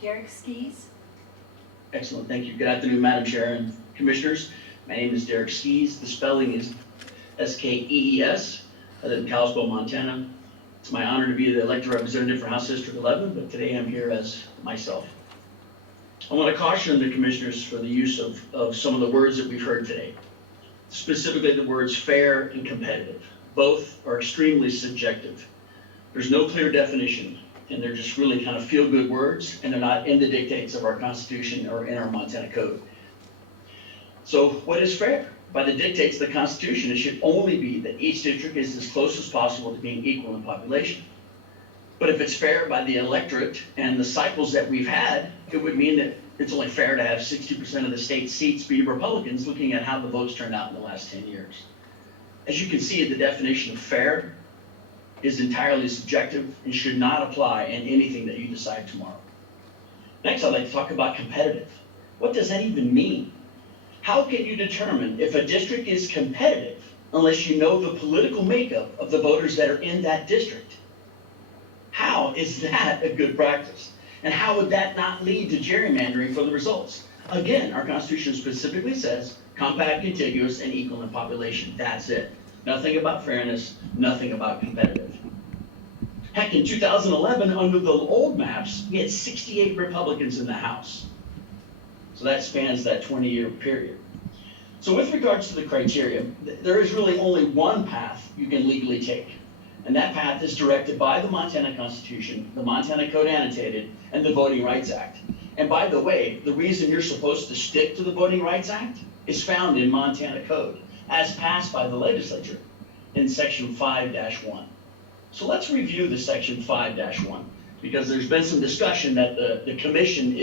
Derek Skis. Excellent, thank you. Good afternoon, Madam Chair and Commissioners. My name is Derek Skis. The spelling is S-K-E-E-S. I live in Kalispell, Montana. It's my honor to be the elected representative for House District 11, but today I'm here as myself. I want to caution the Commissioners for the use of some of the words that we've heard today, specifically the words fair and competitive. Both are extremely subjective. There's no clear definition, and they're just really kind of feel-good words, and they're not in the dictates of our Constitution or in our Montana Code. So what is fair? By the dictates of the Constitution, it should only be that each district is as close as possible to being equal in population. But if it's fair by the electorate and the cycles that we've had, it would mean that it's only fair to have 60% of the state seats be Republicans, looking at how the votes turned out in the last 10 years. As you can see, the definition of fair is entirely subjective and should not apply in anything that you decide tomorrow. Next, I'd like to talk about competitive. What does that even mean? How can you determine if a district is competitive unless you know the political makeup of the voters that are in that district? How is that a good practice? And how would that not lead to gerrymandering for the results? Again, our Constitution specifically says compact, contiguous, and equal in population. That's it. Nothing about fairness, nothing about competitive. Heck, in 2011, under the old maps, we had 68 Republicans in the House. So that spans that 20-year period. So with regards to the criteria, there is really only one path you can legally take. And that path is directed by the Montana Constitution, the Montana Code Annotated, and the Voting Rights Act. And by the way, the reason you're supposed to stick to the Voting Rights Act is found in Montana Code, as passed by the legislature in Section 5-1. So let's review the Section 5-1, because there's been some discussion that the commission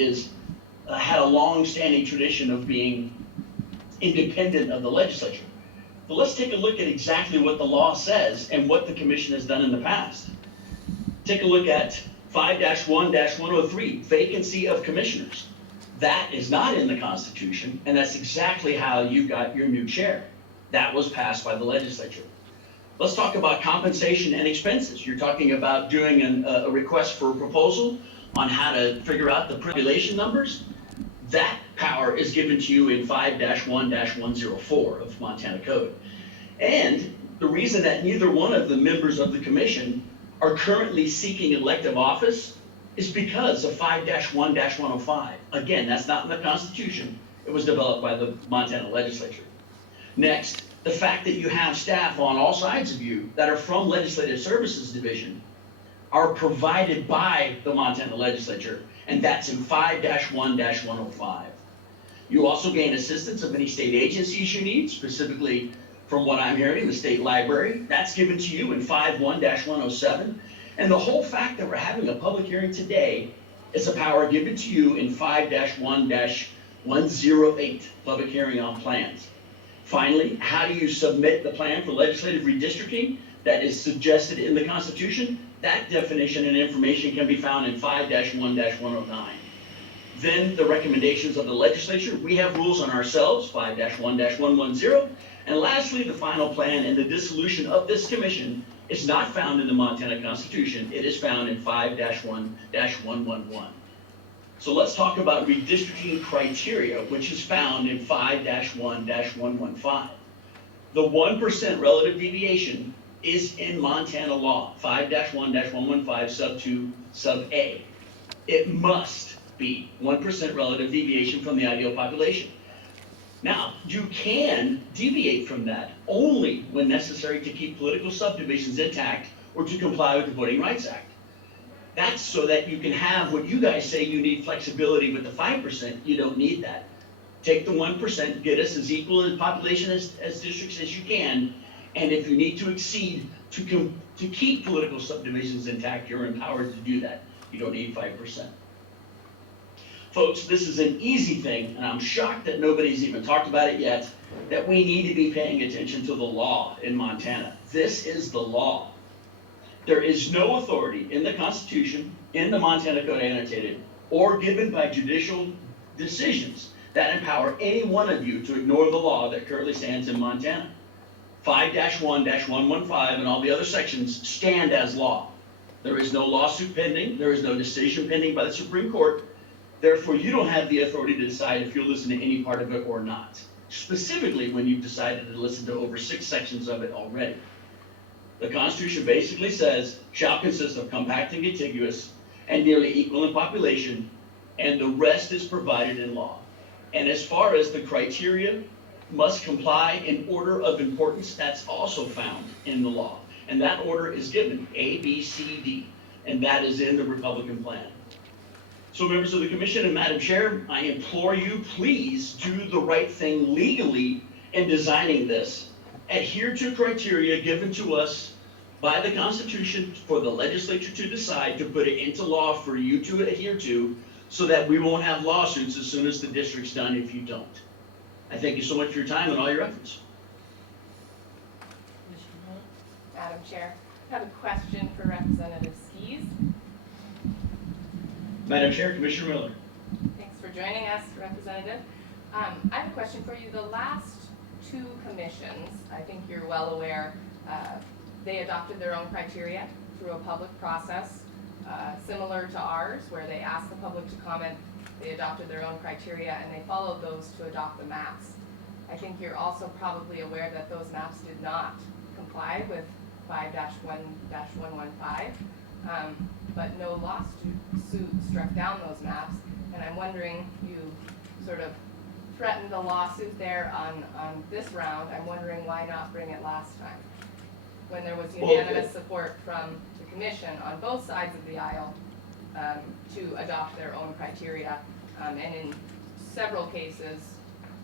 had a long-standing tradition of being independent of the legislature. But let's take a look at exactly what the law says and what the commission has done in the past. Take a look at 5-1-103, vacancy of commissioners. That is not in the Constitution, and that's exactly how you got your new chair. That was passed by the legislature. Let's talk about compensation and expenses. You're talking about doing a request for a proposal on how to figure out the population numbers. That power is given to you in 5-1-104 of Montana Code. And the reason that neither one of the members of the commission are currently seeking elective office is because of 5-1-105. Again, that's not in the Constitution. It was developed by the Montana legislature. Next, the fact that you have staff on all sides of you that are from Legislative Services Division are provided by the Montana legislature, and that's in 5-1-105. You also gain assistance of any state agencies you need, specifically from what I'm hearing, the state library. That's given to you in 5-1-107. And the whole fact that we're having a public hearing today is a power given to you in 5-1-108, public hearing on plans. Finally, how do you submit the plan for legislative redistricting that is suggested in the Constitution? That definition and information can be found in 5-1-109. Then the recommendations of the legislature. We have rules on ourselves, 5-1-110. And lastly, the final plan and the dissolution of this commission is not found in the Montana Constitution. It is found in 5-1-111. So let's talk about redistricting criteria, which is found in 5-1-115. The 1% relative deviation is in Montana law, 5-1-115 sub 2 sub A. It must be 1% relative deviation from the ideal population. Now, you can deviate from that only when necessary to keep political subdivisions intact or to comply with the Voting Rights Act. That's so that you can have what you guys say you need flexibility with the 5%. You don't need that. Take the 1%, get us as equal in population as districts as you can, and if you need to exceed to keep political subdivisions intact, you're empowered to do that. You don't need 5%. Folks, this is an easy thing, and I'm shocked that nobody's even talked about it yet, that we need to be paying attention to the law in Montana. This is the law. There is no authority in the Constitution, in the Montana Code Annotated, or given by judicial decisions that empower any one of you to ignore the law that currently stands in Montana. 5-1-115 and all the other sections stand as law. There is no lawsuit pending. There is no decision pending by the Supreme Court. Therefore, you don't have the authority to decide if you'll listen to any part of it or not, specifically when you've decided to listen to over 6 sections of it already. The Constitution basically says, shall consist of compact and contiguous and nearly equal in population, and the rest is provided in law. And as far as the criteria must comply in order of importance, that's also found in the law. And that order is given, A, B, C, D, and that is in the Republican plan. So members of the commission and Madam Chair, I implore you, please do the right thing legally in designing this. Adhere to criteria given to us by the Constitution for the legislature to decide to put it into law for you to adhere to, so that we won't have lawsuits as soon as the district's done if you don't. I thank you so much for your time and all your efforts. Madam Chair, I have a question for Representative Skies. Madam Chair, Commissioner Miller. Thanks for joining us, Representative. I have a question for you. The last 2 commissions, I think you're well aware, they adopted their own criteria through a public process, similar to ours, where they asked the public to comment, they adopted their own criteria, and they followed those to adopt the maps. I think you're also probably aware that those maps did not comply with 5-1-115, but no lawsuit struck down those maps, and I'm wondering, you sort of threatened a lawsuit there on this round. I'm wondering why not bring it last time, when there was unanimous support from the commission on both sides of the aisle to adopt their own criteria, and in several cases,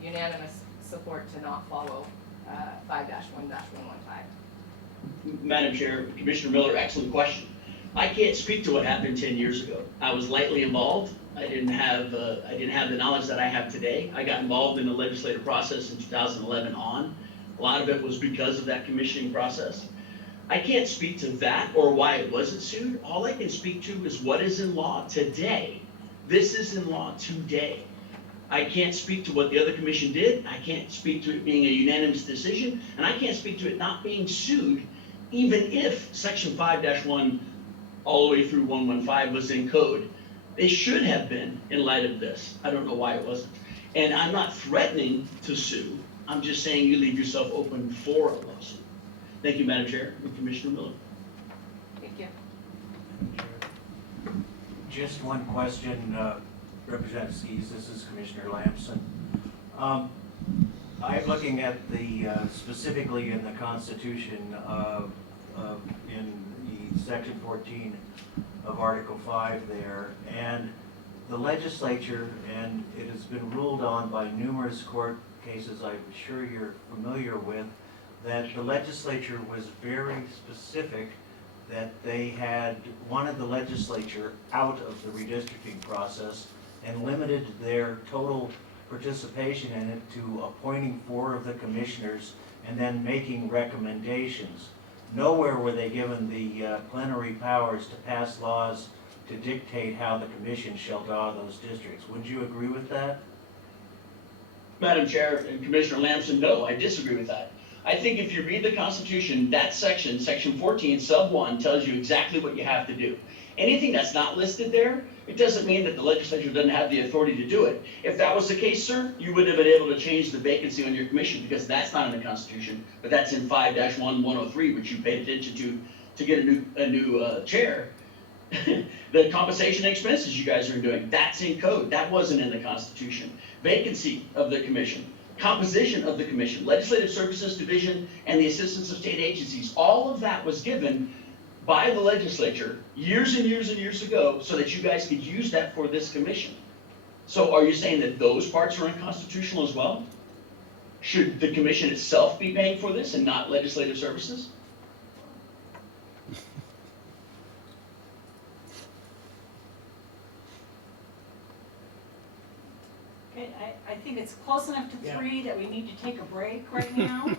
unanimous support to not follow 5-1-115. Madam Chair, Commissioner Miller, excellent question. I can't speak to what happened 10 years ago. I was lightly involved. I didn't have the knowledge that I have today. I got involved in the legislative process in 2011 on. A lot of it was because of that commissioning process. I can't speak to that or why it wasn't sued. All I can speak to is what is in law today. This is in law today. I can't speak to what the other commission did. I can't speak to it being a unanimous decision, and I can't speak to it not being sued, even if Section 5-1 all the way through 115 was in code. They should have been in light of this. I don't know why it wasn't. And I'm not threatening to sue. I'm just saying you leave yourself open for a lawsuit. Thank you, Madam Chair and Commissioner Miller. Thank you. Just one question, Representative Skies, this is Commissioner Lamson. I'm looking at the, specifically in the Constitution, in the Section 14 of Article 5 there, and the legislature, and it has been ruled on by numerous court cases I'm sure you're familiar with, that the legislature was very specific that they had wanted the legislature out of the redistricting process and limited their total participation in it to appointing 4 of the commissioners and then making recommendations. Nowhere were they given the plenary powers to pass laws to dictate how the commission shall draw those districts. Would you agree with that? Madam Chair and Commissioner Lamson, no, I disagree with that. I think if you read the Constitution, that section, Section 14, Sub 1, tells you exactly what you have to do. Anything that's not listed there, it doesn't mean that the legislature doesn't have the authority to do it. If that was the case, sir, you would have been able to change the vacancy on your commission, because that's not in the Constitution, but that's in 5-1-103, which you paid attention to get a new chair. The compensation expenses you guys are doing, that's in code. That wasn't in the Constitution. Vacancy of the commission, composition of the commission, legislative services division, and the assistance of state agencies, all of that was given by the legislature years and years and years ago so that you guys could use that for this commission. So are you saying that those parts are unconstitutional as well? Should the commission itself be paying for this and not legislative services? Okay, I think it's close enough to 3 that we need to take a break right now.